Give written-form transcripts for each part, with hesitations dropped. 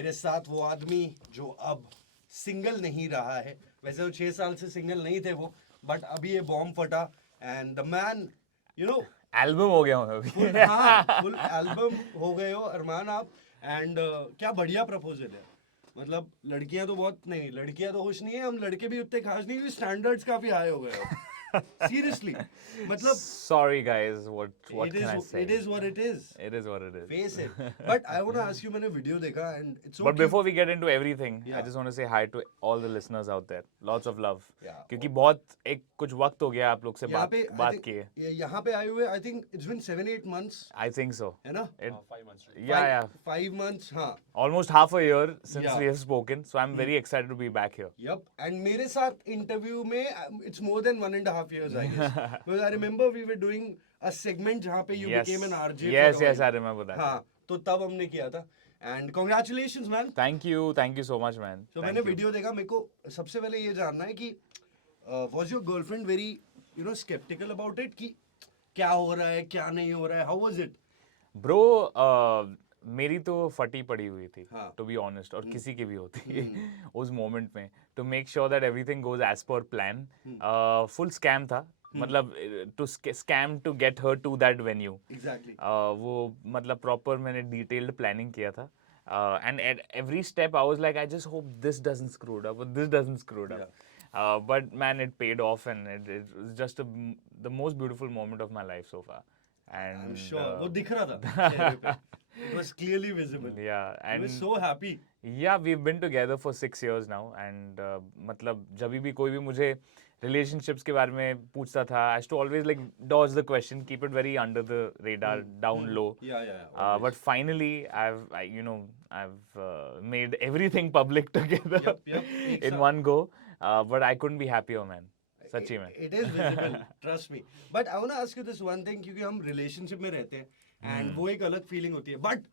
मेरे साथ वो आदमी जो अब सिंगल नहीं रहा है, वैसे वो 6 साल से सिंगल नहीं थे वो, बट अभी ये बॉम्ब फटा and the man you know album हो गया हूँ अभी। फुल एल्बम हो गए हो अरमान आप। एंड क्या बढ़िया प्रपोजल है। मतलब लड़कियां तो बहुत नहीं, लड़कियां तो खुश नहीं है, हम लड़के भी उतने खास नहीं, क्योंकि स्टैंडर्ड्स काफी हाई हो गए अब सीरियसली। मतलब Sorry guys, what it can is I say? it is what it is. It is what it is. Face it. But I want to ask you, मैंने वीडियो देखा and it's so But cute. before we get into everything, I Yeah. just want to say hi to all the listeners out there. Lots of love. Yeah. क्योंकि बहुत एक कुछ वक्त हो गया आप लोग से यहाँ बात पे I बात think- किए. यहाँ पे आए हुए I think it's been 7-8 months, I think so. है ना? It, 5 months. Right? yeah. 5 months, हाँ. Almost half a year since Yeah. we have spoken, so I'm very excited to be back here. Yep. And मेरे साथ interview में it's more than 1.5 years I guess. Because I remember we were doing a segment जहाँ पे you Yes. became an RJ. Yes, for a yes, while. I remember that. हाँ, तो तब हमने किया था. And congratulations man. Thank you so much, man. तो Thank मैंने you. वीडियो देखा, मेरे को सबसे पहले ये जानना है कि was your girlfriend very skeptical about it कि क्या हो रहा है क्या नहीं हो रहा है, how was it? Bro, मेरी तो फटी पड़ी हुई थी, हाँ. to be honest, और किसी की भी होती है उस मोमेंट में, to make sure that everything goes as per plan. Full scam था, मतलब to scam to get her to that venue. Exactly. वो मतलब proper मैंने detailed planning किया था. And at every step I was like, I just hope this doesn't screw it up, or this doesn't screw it up. But man, it paid off, and it was just the most beautiful moment of my life so far. And I'm sure. वो दिख रहा था चेहरे पे. It was clearly visible. Yeah, I and was so happy. yeah, we've been together for 6 years now, and मतलब जब भी कोई भी मुझे relationships के बारे में पूछता था, I used to always like dodge the question, keep it very under the radar, down low. Yeah. But finally, I've made everything public together Yep. in one go. But I couldn't be happier, man. सच्ची में. It is visible. Trust me. But I want to ask you this one thing, क्योंकि हम relationship में रहते हैं and वो एक अलग feeling होती है. But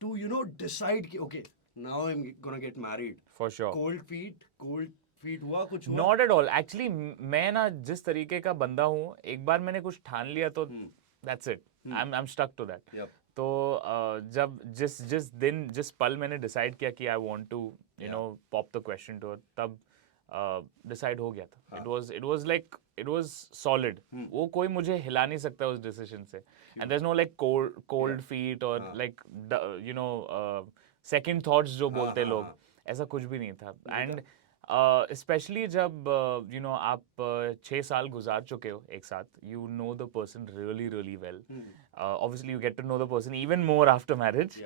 to decide कि okay, now I'm gonna get married. For sure. Cold feet हुआ कुछ हुआ? Not at all. Actually, मैं ना जिस तरीके का बंदा हूँ, एक बार मैंने कुछ ठान लिया तो that's it. I'm stuck to that. Yep. तो जब जिस पल मैंने decide किया कि I want to pop the question to her, तब decide हो गया था. It was solid. वो कोई मुझे हिला नहीं सकता उस decision से. And there's no like cold feet or like second thoughts जो बोलते लोग, ऐसा कुछ भी नहीं था. And especially जब आप 6 साल गुजार चुके हो एक साथ, you know the person really really well. Obviously you get to know the person even more after marriage.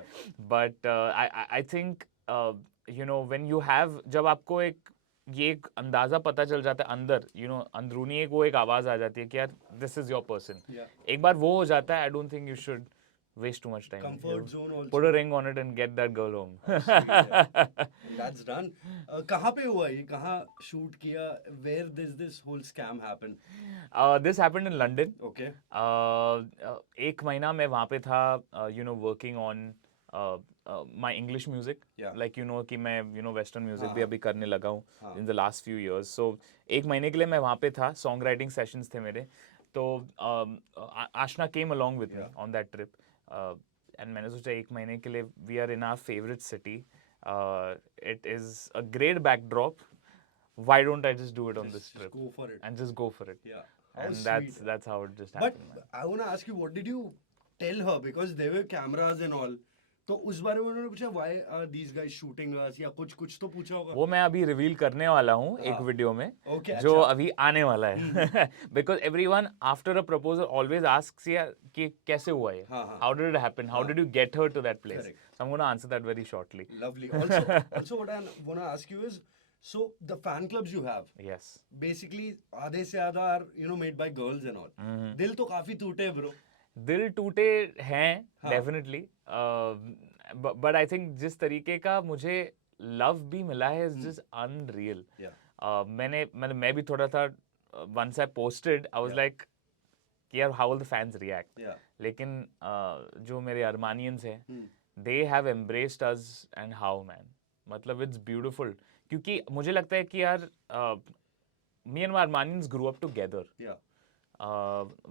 But I think when you have, जब आपको एक अंदाजा पता चल जाता है अंदर, अंदरूनी एक वो एक आवाज आ जाती है कि यार this is your person. एक बार वो हो जाता है, I don't think you should waste too much time. Comfort zone also. Put a ring on it and get that girl home. That's done. कहाँ पे हुआ ये? कहाँ shoot किया? Where does this whole scam happen? This happened in London. Okay. एक महीना मैं वहाँ पे था, working on my English music. Yeah. Like कि मैं Western music भी अभी करने लगा हूँ in the last few years. So एक महीने के लिए मैं वहाँ पे था, songwriting sessions थे मेरे. तो Ashna came along with me on that trip. And मैंने सोचा एक महीने के लिए we are in our favorite city. It is a great backdrop. Why don't I just do it on this trip? Go for it. And just go for it. Yeah. And sweet. that's how it just But happened. Man. I want to ask you, what did you tell her? Because there were cameras and all. तो उस बारे में उन्होंने पूछा why are these guys shooting us, या कुछ तो पूछा होगा? वो मैं अभी रिवील करने वाला हूँ एक वीडियो में, जो अभी आने वाला है. Because everyone after a proposal always asks कि कैसे हुआ ये? How did it happen? How did you get her to that place? Correct. So I'm going to answer that very shortly. Lovely. Also what I want to ask you is, so the fan clubs you have, Yes. basically आधे से आधा are made by girls and all. दिल तो काफी टूटे हैं bro. दिल टूटे हैं डेफिनेटली, बट आई थिंक जिस तरीके का मुझे लव भी मिला है इज जस्ट अनरियल. मैं भी थोड़ा था, once I posted I was like यार how will the fans react. लेकिन जो मेरे अरमानियंस हैं, they have embraced us and how man, मतलब इट्स ब्यूटीफुल. क्योंकि मुझे लगता है कि यार me and my Armaanians grew up together.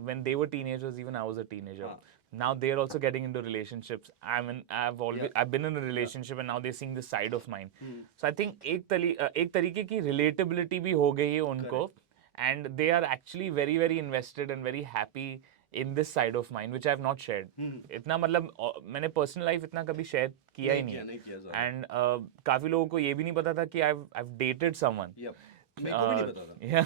When they were teenagers, even I was a teenager. now they're also getting into relationships. I've been in a relationship and now they're seeing this side of mine. So I think एक तरीके की relatability भी हो गई है उनको, and they are actually very very invested and very happy in this side of mine which I have not shared. इतना मतलब मैंने personal life इतना कभी share किया ही नहीं है. And काफी लोगों को ये भी नहीं पता था कि I've dated someone. मेरे को भी नहीं पता था. Yeah.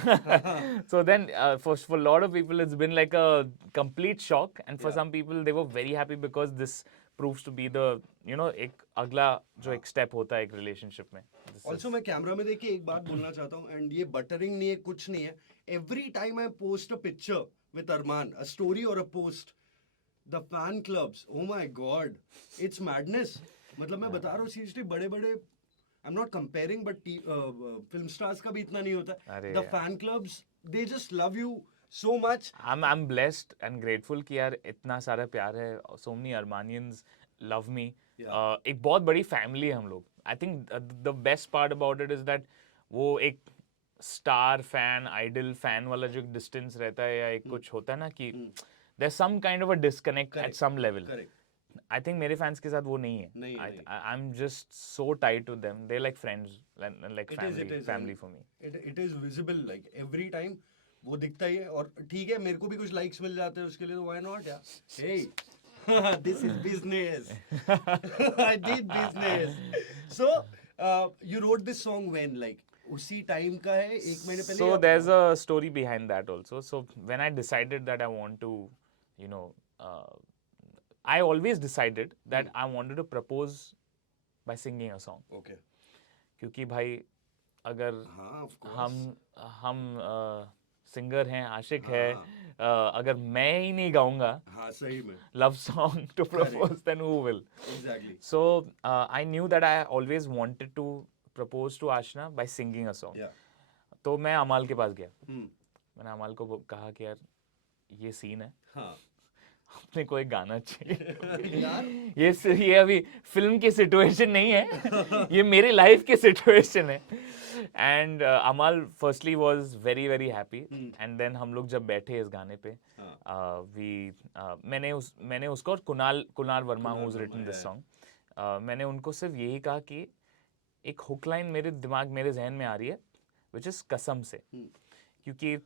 So then, for a lot of people, it's been like a complete shock, and for some people, they were very happy because this proves to be the, एक अगला जो एक step होता है एक relationship में. Also मैं camera में देख के एक बात बोलना चाहता हूँ, and ये buttering नहीं है, कुछ नहीं है. Every time I post a picture with Armaan, a story or a post, the fan clubs, oh my God, it's madness. मतलब मैं बता रहा हूँ seriously, बड़े-बड़े, I'm not comparing, but film stars का भी इतना नहीं होता. The fan clubs, they just love you so much. I'm blessed and grateful कि यार इतना सारा प्यार है. So many Armanians love me. एक बहुत बड़ी family है हम लोग. I think the best part about it is that वो एक star fan, idol fan वाला जो distance रहता है या एक कुछ होता है ना कि there's some kind of a disconnect at some level. Correct. I think मेरे fans के साथ वो नहीं है. I'm just so tied to them. They're like friends, like family for me. It is visible like every time वो दिखता ही है. और ठीक है मेरे को भी कुछ likes मिल जाते हैं उसके लिए तो why not यार. Hey, this is business. I did business. So you wrote this song when, like उसी टाइम का है, एक महीने पहले? So there's a story behind that also. So when I decided that I want to, I always decided that I wanted to propose by singing a song. Okay. क्योंकि भाई अगर हम सिंगर हैं, आशिक है, अगर मैं ही नहीं गाऊंगा सही में love song to propose, then who will? Exactly. So I knew that I always wanted to propose to Aashna by singing a song. तो मैं अमाल के पास गया. मैंने अमाल को कहा कि यार ये सीन है, अपने को एक गाना चाहिए. ये अभी फिल्म की सिचुएशन नहीं है, ये मेरी लाइफ की सिचुएशन है. And Amaal firstly was very very happy. And then हम लोग जब बैठे इस गाने पे, मैंने उसको, और Kunal Verma who's written this song, मैंने उनको सिर्फ यही कहा कि एक हुक लाइन मेरे जहन में आ रही है विच इज कसम से. क्योंकि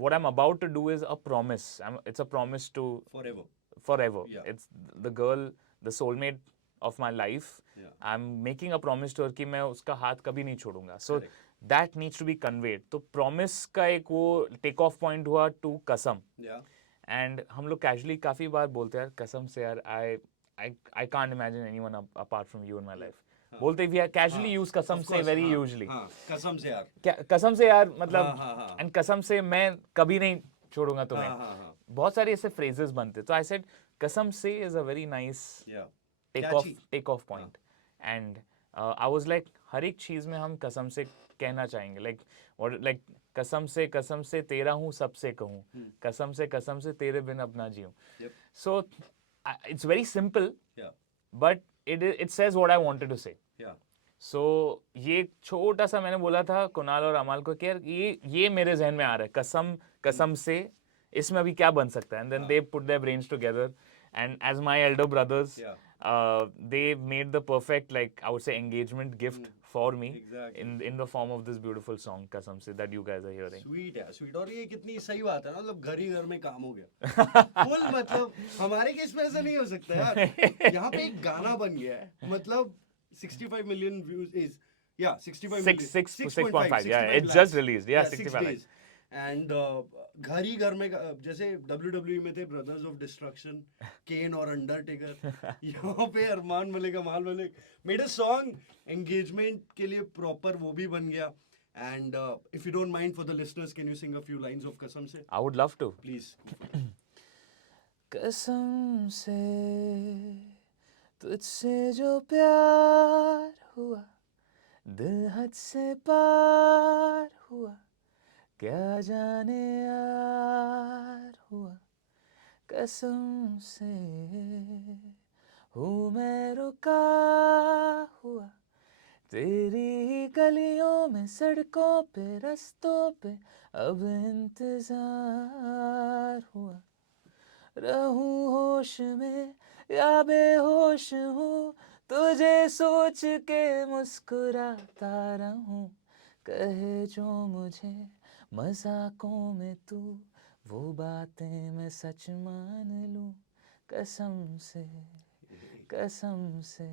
what I'm about to do is a promise. It's a promise to forever. It's the girl, the soulmate of my life. I'm making a promise to her कि मैं उसका हाथ कभी नहीं छोड़ूंगा. So that needs to be conveyed. तो promise का एक वो take off point हुआ to कसम. And हम लोग casually काफी बार बोलते हैं यार कसम से यार I can't imagine anyone apart from you in my life. बोलते भी कैजुअली यूज कसम से वेरी यूजली. कसम से यार मतलब, एंड कसम से मैं कभी नहीं छोड़ूंगा तुम्हें. बहुत सारे ऐसे फ्रेजेस बनते. तो आई सेड कसम से is a very nice take off point. And I was like हर एक चीज में हम कसम से कहना चाहेंगे. लाइक कसम से तेरा हूँ सबसे कहूँ, कसम से तेरे बिन अपना जीऊं. So it's very simple, but it says what I wanted to say. So ये छोटा सा मैंने बोला था कुणाल और अमाल को कि यार ये मेरे जहन में आ रहा है, कसम से इसमें अभी क्या बन सकता है. And then they put their brains together, and as my elder brothers, they made the perfect, like I would say, engagement gift for me in the form of this beautiful song कसम से that you guys are hearing. Sweet है, sweet. और ये कितनी सही बात है ना, मतलब घर ही घर में काम हो गया. फुल मतलब हमारे केस में ऐसा नहीं हो सकता यार. यहाँ पे एक गाना बन गया है, मतलब 65 million views is 6.5. Yeah, it just released. 65 days. And घर ही घर में, जैसे WWE में थे ब्रदर्स ऑफ डिस्ट्रक्शन, केन और अंडरटेकर, यहाँ पे अरमान मलिक, अमाल Malik made a song engagement के लिए प्रॉपर, वो भी बन गया. And if you don't mind, for the listeners, can you sing a few lines of कसम से? I would love to. Please. कसम से तुझसे जो प्यार हुआ, दिल हद से पार हुआ, क्या जाने यार हुआ. कसम से हूँ मैं रुका हुआ, तेरी ही गलियों में, सड़कों पे, रस्तों पे अब इंतजार हुआ. रहूं होश में या बेहोश हूँ, तुझे सोच के मुस्कुराता रहूं, कहे जो मुझे मजाकों में तू, वो बातें मैं सच मान लूं, कसम से कसम से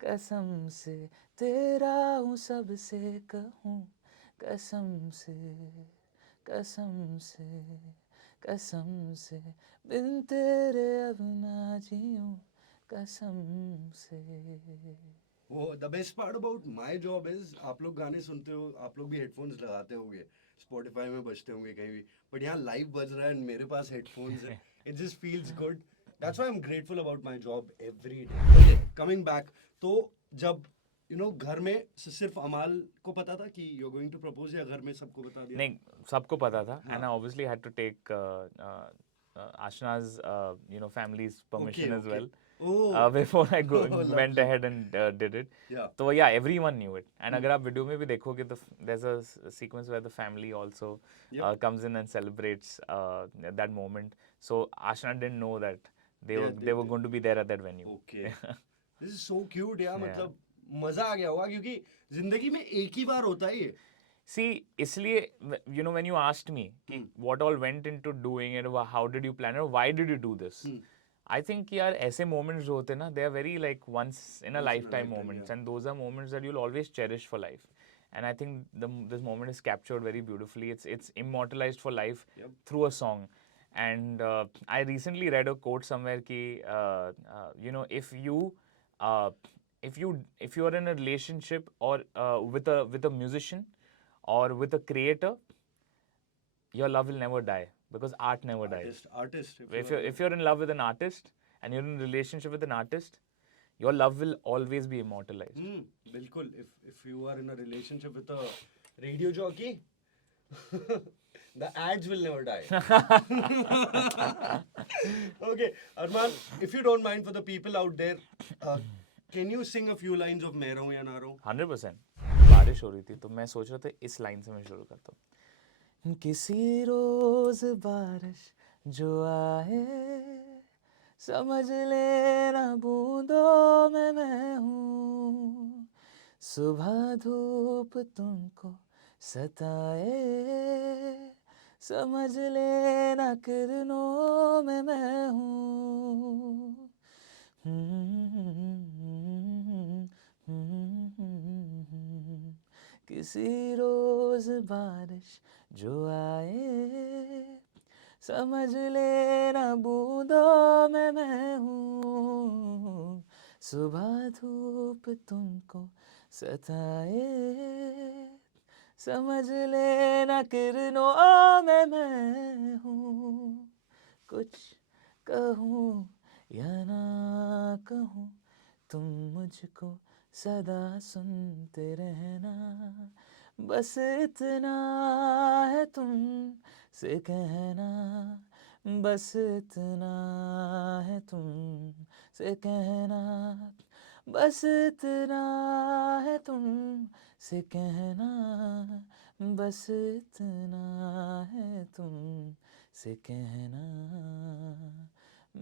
कसम से, तेरा हूँ सबसे कहूँ, कसम से कसम से कसम से, बिन तेरे अब ना जीऊं, कसम से. वो the best part about my job is आप लोग गाने सुनते हो, आप लोग भी हेडफोन्स लगाते होंगे, स्पॉटिफाई में बजते होंगे कहीं भी, बट यहाँ लाइव बज रहा है and मेरे पास हेडफोन्स है. It just feels good. That's why I am grateful about my job every day. Okay, coming back, तो जब घर में सिर्फ अमाल को पता था कि you are going to propose, या घर में सबको बता दिया? नहीं, सबको पता था, and I obviously had to take Ashna's family's permission as Okay. well. Oh. Before I went Lovely. ahead and did it. Yeah. तो yeah, everyone knew it. And अगर आप वीडियो में भी देखोगे तो there's a sequence where the family also Yep. comes in and celebrates that moment. So Ashna didn't know that they Yeah, were going to be there at that venue. Okay. This is so cute यार. Yeah. मतलब मजा आ गया होगा, क्योंकि जिंदगी में एक ही बार होता है ये. See, इसलिए when you asked me कि what all went into doing it, how did you plan it, why did you do this? I think यार ऐसे moments जो होते हैं ना, they are very like once in a lifetime moments, and those are moments that you'll always cherish for life. And I think this moment is captured very beautifully. It's immortalized for life through a song. And I recently read a quote somewhere कि if you are in a relationship or with a musician or with a creator, your love will never die, because art never dies. Artist. If you're in love with an artist and you're in a relationship with an artist, your love will always be immortalized. बिल्कुल. If you are in a relationship with a radio jockey, the ads will never die. Okay, Armaan, if you don't mind, for the people out there, can you sing a few lines of मैं रहूं या ना रहूं? 100%. बारिश हो रही थी तो मैं सोच रहा था इस लाइन से मैं शुरू करता हूँ. किसी रोज बारिश जो आए, समझ लेना बूंदों में मैं हूँ, सुबह धूप तुमको सताए, समझ लेना किरणों में मैं हूँ. किसी रोज बारिश जो आए, समझ लेना बूंदों में मैं हूँ, सुबह धूप तुमको सताए, समझ लेना किरणों में मैं हूँ. कुछ कहूँ या ना कहूँ, तुम मुझको सदा सुनते रहना, बस इतना है तुम से कहना, बस इतना है तुम से कहना, बस इतना है तुम से कहना, बस इतना है तुम से कहना,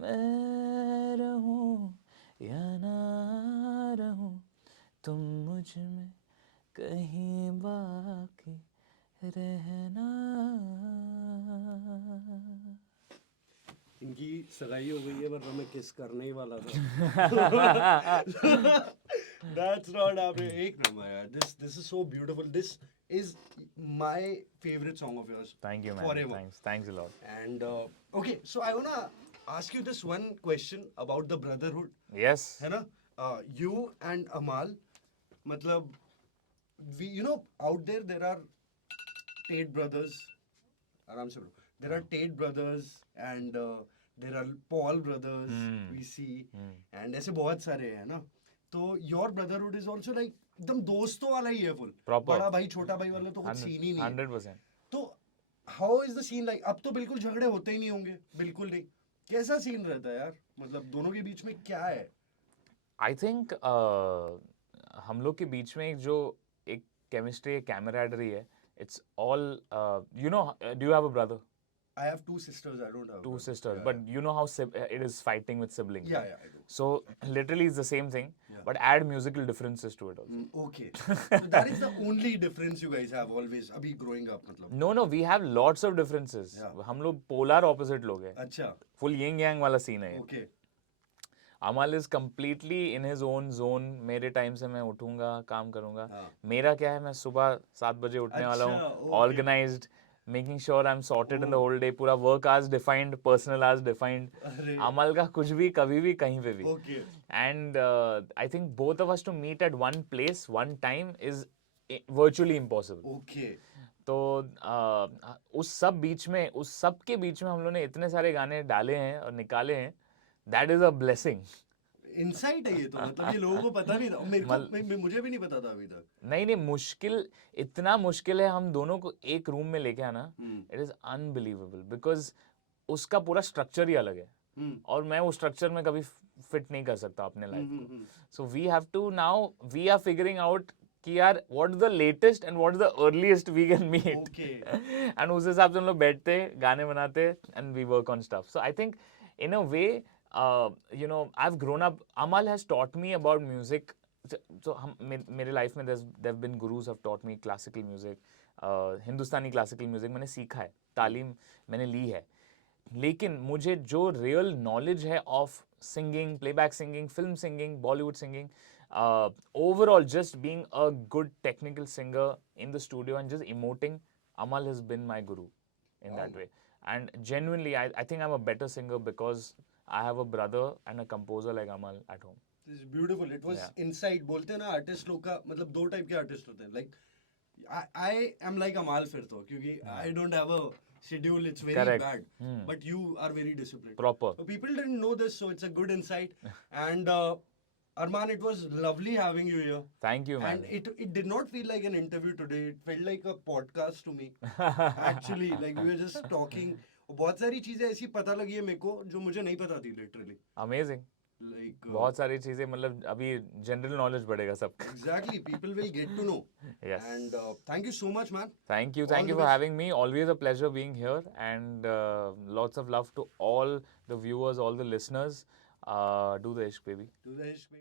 मैं रहूं या ना रहूं, तुम मुझ में कहीं बाकी रहना. इनकी सगाई हो गई है, वरना मैं किस करने ही वाला था. That's not happening. एक नंबर यार. This is so beautiful. This is my favorite song of yours. Thank you, man. Forever. Thanks a lot. And okay, so I wanna ask you this one question about the brotherhood. Yes. है ना? You and Amal, मतलब out there are Tate brothers. आराम से बोलो. There are Tate brothers and there are Paul brothers. We see and ऐसे बहुत सारे हैं ना. तो your brotherhood is also like एकदम दोस्तों वाला ही है full. Proper. बड़ा भाई छोटा भाई वाला तो कुछ सीन ही नहीं है. 100%. तो how is the scene like? अब तो बिल्कुल झगड़े होते ही नहीं होंगे, बिल्कुल नहीं. कैसा सीन रहता है यार? मतलब दोनों के बीच में क्या है? I think हम लोग के बीच में एक केमिस्ट्री, एक कैमराडरी है. It's all do you have a brother? I have two sisters. I don't have Two brothers. sisters, Yeah, but you know how it is fighting with siblings. yeah, right? yeah, I do. So literally it's the same thing, Yeah. but add musical differences to it also. Okay. So that is the only difference you guys have always. Abhi growing up, matlab. No, we have lots of differences. Yeah. हम लोग polar opposite लोग हैं. अच्छा. Full yin yang वाला scene है. Okay. Amal is completely in his own zone. मेरे time से मैं उठूंगा, काम करूंगा. हाँ. मेरा क्या है, मैं सुबह 7 बजे उठने वाला अच्छा, हूँ. okay. Organised, making sure I am sorted in the whole day. पूरा work hours defined, personal hours defined. अरे. अमल का कुछ भी, कभी भी, कहीं पे भी. Okay. And I think both of us to meet at one place one time is virtually impossible. Okay. तो उस सब के बीच में हम लोगों ने इतने सारे गाने डाले हैं और निकाले हैं. That is a blessing. Insight है ये तो, मतलब ये लोगों को पता नहीं था. मुझे भी नहीं पता था अभी तक. नहीं, मुश्किल, इतना मुश्किल है हम दोनों को एक रूम में लेके आना. इट इज अनबिलीवेबल बिकॉज उसका पूरा स्ट्रक्चर ही अलग है और मैं उस स्ट्रक्चर में कभी फिट नहीं कर सकता अपने लाइफ को. So we have to now, we are figuring out कि यार what is the latest and what is the earliest we can meet. And उस हिसाब से हम लोग बैठते, गाने बनाते and we work on stuff. So I think in a way, you know, I've grown up. Amal has taught me about music. So मेरे life में there've been gurus have taught me classical music, Hindustani classical music मैंने सीखा है, तालीम मैंने ली है. लेकिन मुझे जो real knowledge है of singing, playback singing, film singing, Bollywood singing, overall just being a good technical singer in the studio and just emoting, Amal has been my guru in that way. And genuinely, I think I'm a better singer because I have a brother and a composer like Amal at home. This is beautiful. It was inside. बोलते हैं ना artist लोग का, मतलब दो type के artist होते हैं. Like I am like Amal फिर तो, क्योंकि I don't have a schedule. It's very Correct. bad. But you are very disciplined. Proper. So people didn't know this, so it's a good insight. And Armaan, it was lovely having you here. Thank you, man. And it did not feel like an interview today. It felt like a podcast to me. Actually, like we were just talking. बहुत सारी चीजें ऐसी पता लगी है मेरे को जो मुझे नहीं पता थी, literally. Amazing. Like बहुत सारी चीजें, मतलब अभी जनरल नॉलेज बढ़ेगा सबका. Exactly, people will get to know. Yes. And thank you so much, man. Thank you All the for best. having me. Always a pleasure being here, and lots of love to all the viewers, all the listeners. Do the ishq, baby. To the